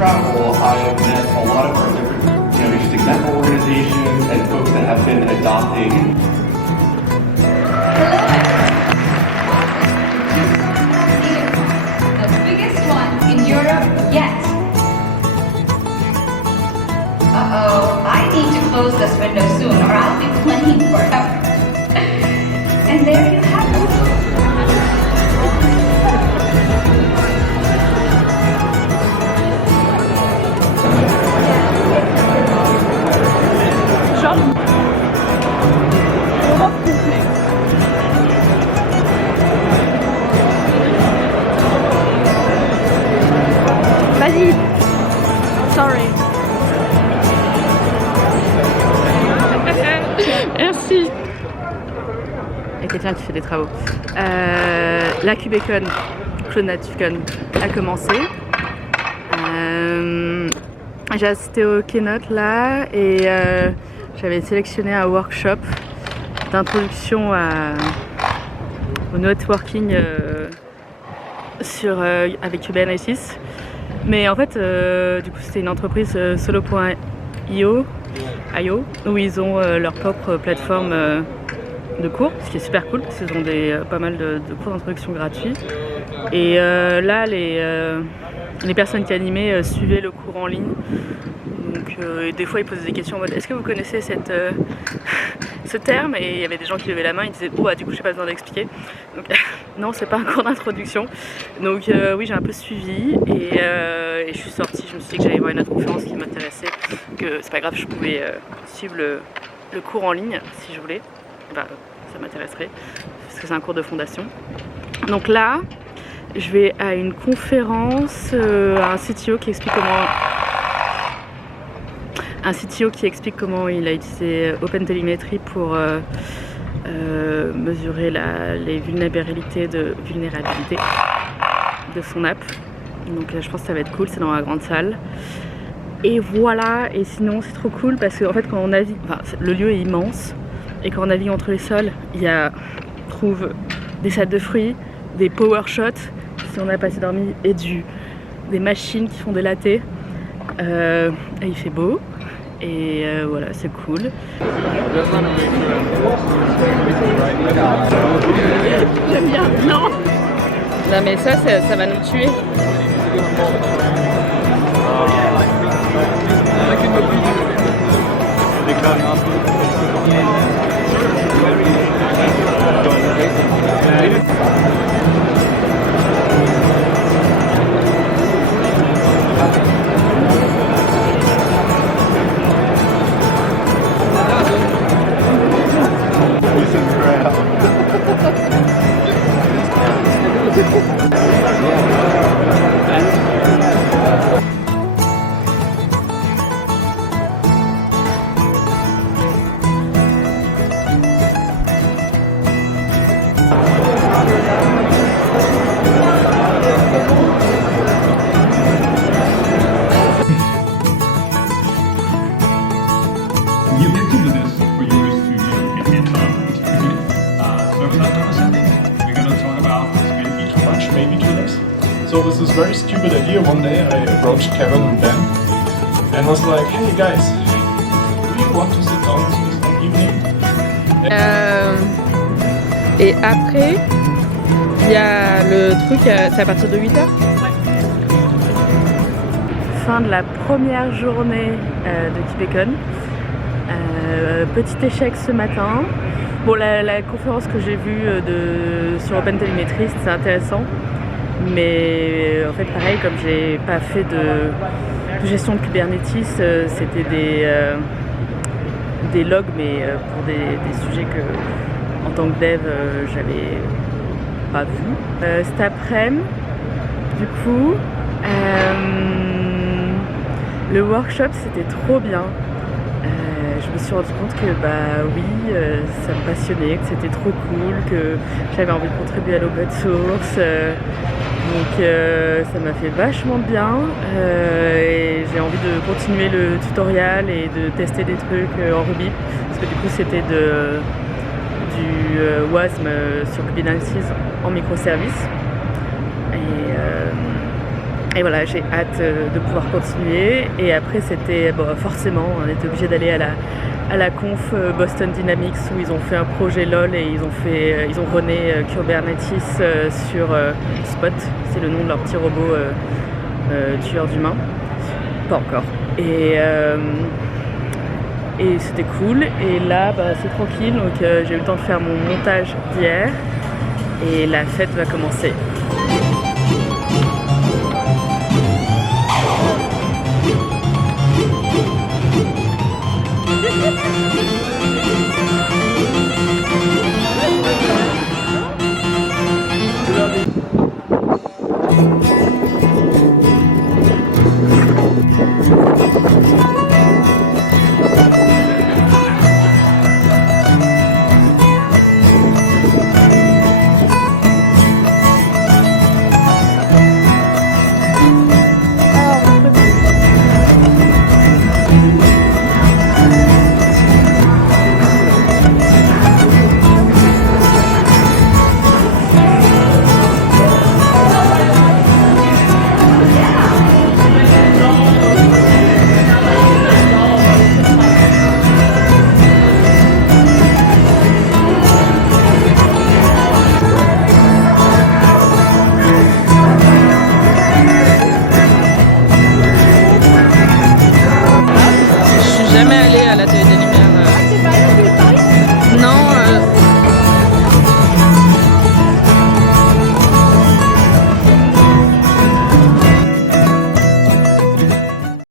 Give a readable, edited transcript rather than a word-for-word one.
Travel, I've met a lot of our different, interesting member organizations and folks that have been adopting. The biggest one in Europe yet. Uh-oh, I need to close this window soon or I'll be playing forever. And there you have it. Vas-y. Sorry. Merci. Il y a quelqu'un qui fait des travaux. La Cubecon, Claude Nativcon, a commencé. J'ai assisté au keynote là et j'avais sélectionné un workshop d'introduction au networking avec Kubernetes. Mais en fait, du coup, c'était une entreprise solo.io où ils ont leur propre plateforme de cours, ce qui est super cool parce qu'ils ont pas mal de cours d'introduction gratuits. Et là, les personnes qui animaient suivaient le cours en ligne. Donc, des fois, ils posaient des questions en mode « Est-ce que vous connaissez ce terme ?» Et il y avait des gens qui levaient la main, ils disaient « Oh, du coup, j'ai pas besoin d'expliquer. » Donc, non, c'est pas un cours d'introduction. Donc, oui, j'ai un peu suivi et je suis sortie. Je me suis dit que j'allais voir une autre conférence qui m'intéressait, que c'est pas grave, je pouvais suivre le cours en ligne si je voulais. Enfin, ça m'intéresserait parce que c'est un cours de fondation. Donc là, je vais à une conférence, à un CTO qui explique comment il a utilisé OpenTelemetry pour mesurer les vulnérabilités de son app. Donc je pense que ça va être cool, c'est dans la grande salle. Et voilà, et sinon c'est trop cool parce que en fait quand on navigue, le lieu est immense et quand on navigue entre les sols, on trouve des salles de fruits, des power shots si on n'a pas assez dormi et des machines qui font des lattés. Et il fait beau. Et voilà, c'est cool. J'aime bien. Non. Non mais ça va nous tuer. So it was this very stupid idea. One day I approached Kevin and Ben and was like, hey guys, do you want to sit down with me some evening? Et après, il y a le truc, c'est à partir de 8h. Fin de la première journée de Cubecon. Petit échec ce matin. Bon, la conférence que j'ai vue sur OpenTelemetry, c'est intéressant. Mais en fait, pareil, comme j'ai pas fait de gestion de Kubernetes, c'était des logs, mais pour des sujets que, en tant que dev, j'avais pas vu. Cet après-midi, du coup, le workshop, c'était trop bien. Je me suis rendu compte que bah oui, ça me passionnait, que c'était trop cool, que j'avais envie de contribuer à l'open source. Donc ça m'a fait vachement de bien et j'ai envie de continuer le tutoriel et de tester des trucs en Ruby parce que du coup c'était du WASM sur Kubernetes en microservices et voilà, j'ai hâte de pouvoir continuer. Et après c'était forcément on était obligé d'aller à la conf Boston Dynamics où ils ont fait un projet LOL et ils ont runné Kubernetes sur Spot, c'est le nom de leur petit robot tueur d'humains. Pas encore. Et c'était cool. Et là, c'est tranquille. Donc j'ai eu le temps de faire mon montage d'hier. Et la fête va commencer.